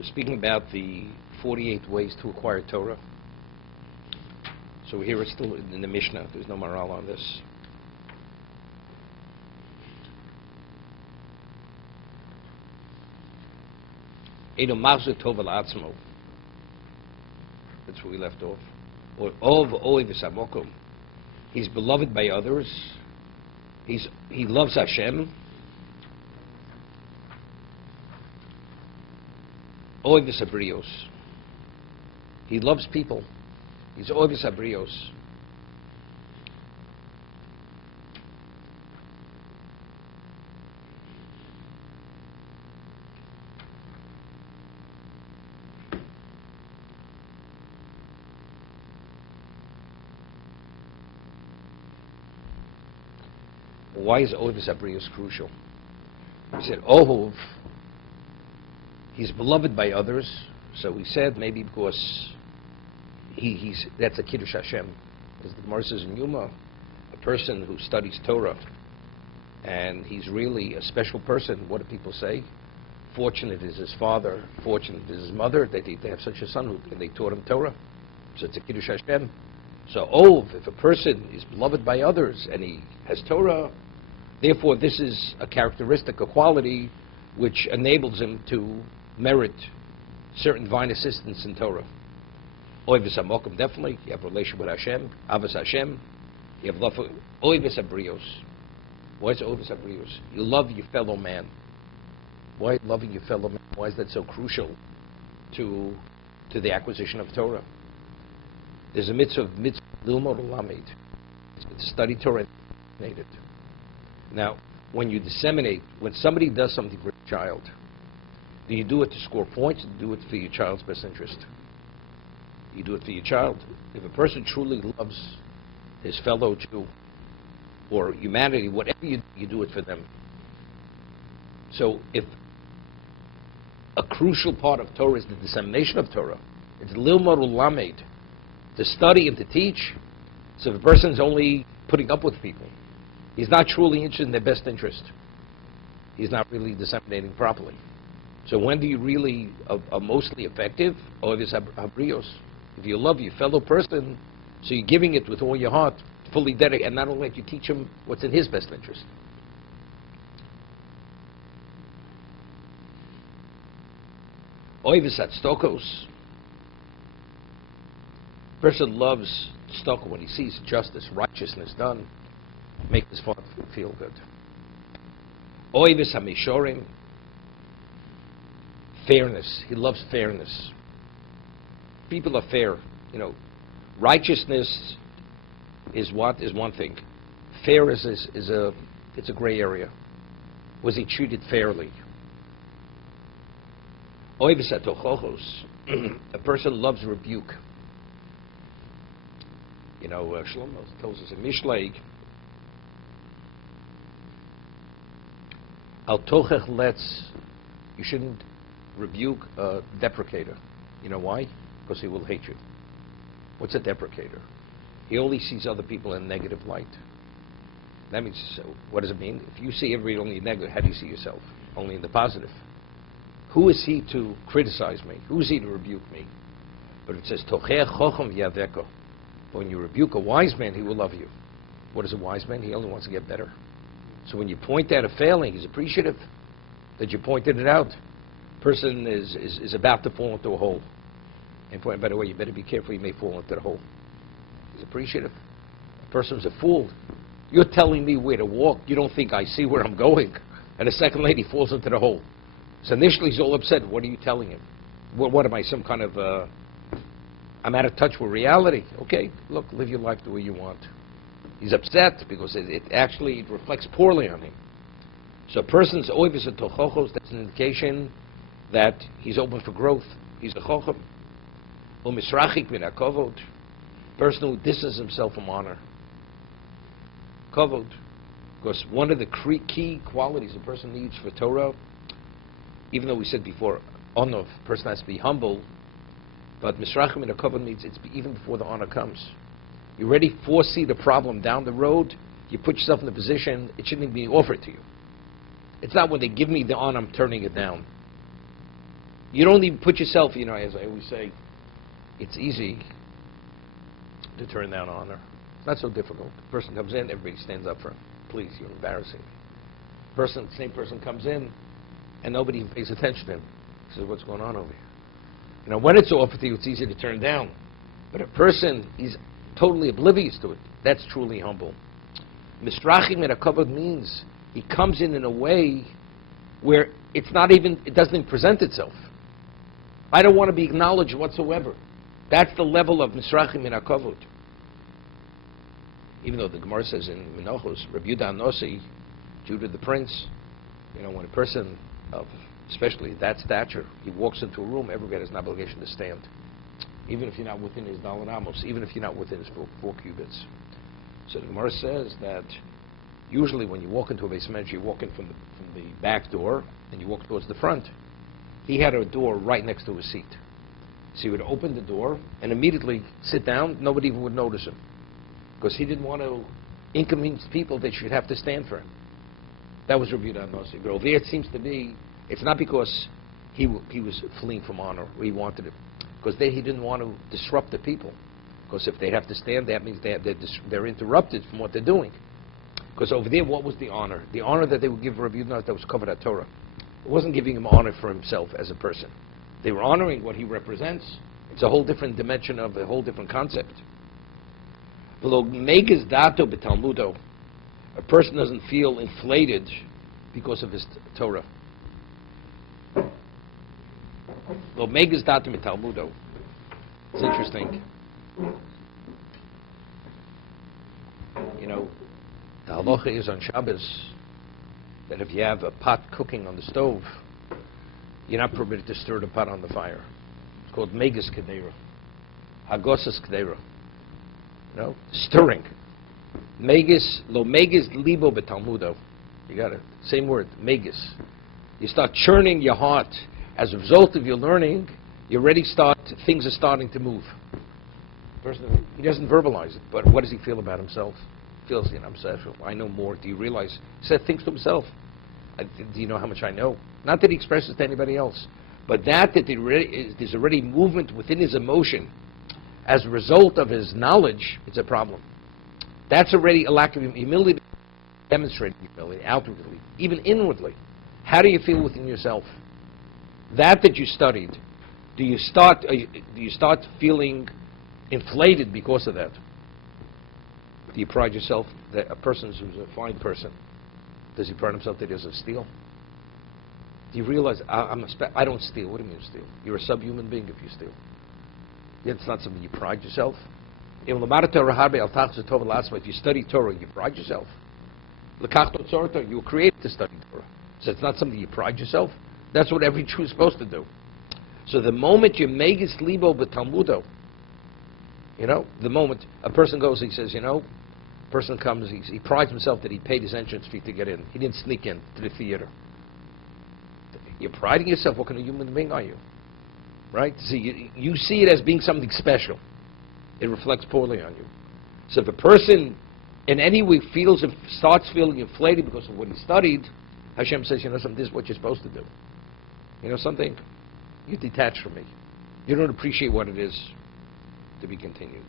We're speaking about the 48 ways to acquire Torah. So here it's still in the Mishnah. There's no moral on this. That's where we left off. Or he's beloved by others. He loves Hashem. Oivis Abrios. He loves people. He's Oivis Abrios. Why is Oivis Abrios crucial? He said, Ohov, he's beloved by others. So we said maybe because that's a Kiddush Hashem. As the Gemara says in Yuma, a person who studies Torah and he's really a special person, what do people say? Fortunate is his father, fortunate is his mother, that they have such a son and they taught him Torah. So it's a Kiddush Hashem. So if a person is beloved by others and he has Torah, therefore this is a characteristic, a quality which enables him to merit certain divine assistance in Torah. Oivis Amokim, definitely. You have a relation with Hashem. Avos Hashem. You have love for Oivis Abrios. Why is Oivis Abrios? You love your fellow man. Why loving your fellow man? Why is that so crucial to the acquisition of Torah? There's a mitzvah Lilmod Ulamid. It's to study Torah and disseminate it. Now, when you disseminate, when somebody does something for a child, do you do it to score points or do you do it for your child's best interest? You do it for your child. If a person truly loves his fellow Jew or humanity, whatever you do it for them. So if a crucial part of Torah is the dissemination of Torah, it's Lilmod Ulamed, to study and to teach. So if a person's only putting up with people, he's not truly interested in their best interest. He's not really disseminating properly. So when do you really are mostly effective? Oivis Abrios. If you love your fellow person, so you're giving it with all your heart, fully dedicated, and not only that, you teach him what's in his best interest. Oivis Atstokos. Person loves tzedakah when he sees justice, righteousness done, make his heart feel good. Oivis Hamishorim. Fairness. He loves fairness. People are fair. You know, righteousness is one thing. Fair is a gray area. Was he treated fairly? Oivis atochochos. A person loves rebuke. You know, Shlomo tells us in Mishlei, al tochech letz. You shouldn't rebuke a deprecator. You know why? Because he will hate you. What's a deprecator? He only sees other people in a negative light. That means, so what does it mean? If you see everybody only in negative, how do you see yourself? Only in the positive. Who is he to criticize me? Who is he to rebuke me? But it says, Tochech chochem yaveko. When you rebuke a wise man, he will love you. What is a wise man? He only wants to get better. So when you point out a failing, he's appreciative that you pointed it out. Person is about to fall into a hole. And by the way, you better be careful, you may fall into the hole. He's appreciative. The person's a fool. You're telling me where to walk. You don't think I see where I'm going. And a second later, he falls into the hole. So initially, he's all upset. What are you telling him? What am I, some kind of, I'm out of touch with reality. Okay, look, live your life the way you want. He's upset because it actually reflects poorly on him. So a person's oivis and tochochos, that's an indication that he's open for growth. He's a chochem. Umisrachik min hakovod. Person who disses himself from honor. Kovod. Because one of the key qualities a person needs for Torah, even though we said before, honor, a person has to be humble, but misrachim min hakovod means it's even before the honor comes. You already foresee the problem down the road, you put yourself in the position, it shouldn't even be offered to you. It's not when they give me the honor, I'm turning it down. You don't even put yourself, as I always say, it's easy to turn down honor. It's not so difficult. The person comes in, everybody stands up for him. Please, you're embarrassing me. Same person comes in, and nobody pays attention to him. He says, what's going on over here? When it's offered to you, it's easy to turn down. But a person, he's totally oblivious to it. That's truly humble. Misrachim at a kavod means he comes in a way where it doesn't even present itself. I don't want to be acknowledged whatsoever. That's the level of misrachim in kavod. Even though the Gemara says in Menachos, Rabbi Yehuda Anosi, Judah the prince, when a person of especially that stature, he walks into a room, everybody has an obligation to stand. Even if you're not within his daled amos, even if you're not within his four cubits. So the Gemara says that usually when you walk into a beis medrash, you walk in from the back door and you walk towards the front. He had a door right next to his seat. So he would open the door and immediately sit down. Nobody even would notice him, because he didn't want to inconvenience people that should have to stand for him. That was Rabbi Yehuda Anosi. But over there it seems to be, it's not because he was fleeing from honor, or he wanted it, because he didn't want to disrupt the people. Because if they have to stand, that means they're interrupted from what they're doing. Because over there, what was the honor? The honor that they would give Rabbi Yehuda, that was Chovot Torah. It wasn't giving him honor for himself as a person. They were honoring what he represents. It's a whole different dimension of a whole different concept. A person doesn't feel inflated because of his Torah. It's interesting. The halacha is on Shabbos that if you have a pot cooking on the stove, you're not permitted to stir the pot on the fire. It's called megas kedera, hagosas kedera. Stirring. Megas, lo megas libo betalmudo. You got it. Same word, megas. You start churning your heart. As a result of your learning, things are starting to move. Person, he doesn't verbalize it, but what does he feel about himself? He feels, I'm special. I know more. Do you realize? He said things to himself. Do you know how much I know? Not that he expresses to anybody else, but that there's already movement within his emotion as a result of his knowledge. It's a problem. That's already a lack of humility, demonstrating humility outwardly, even inwardly. How do you feel within yourself? That you studied, do you start feeling inflated because of that? Do you pride yourself that a person who's a fine person, does he pride himself that he doesn't steal? Do you realize I don't steal? What do you mean steal? You're a subhuman being if you steal. It's not something you pride yourself. If you study Torah, you pride yourself. You were created to study Torah, so it's not something you pride yourself. That's what every Jew is supposed to do. So the moment you megas libo b'talmudo, the moment a person goes, he says, person comes, he prides himself that he paid his entrance fee to get in. He didn't sneak in to the theater. You're priding yourself. What kind of human being are you? Right? See, you see it as being something special. It reflects poorly on you. So if a person in any way starts feeling inflated because of what he studied, Hashem says, something, this is what you're supposed to do. Something, you detach from me. You don't appreciate what it is. To be continued.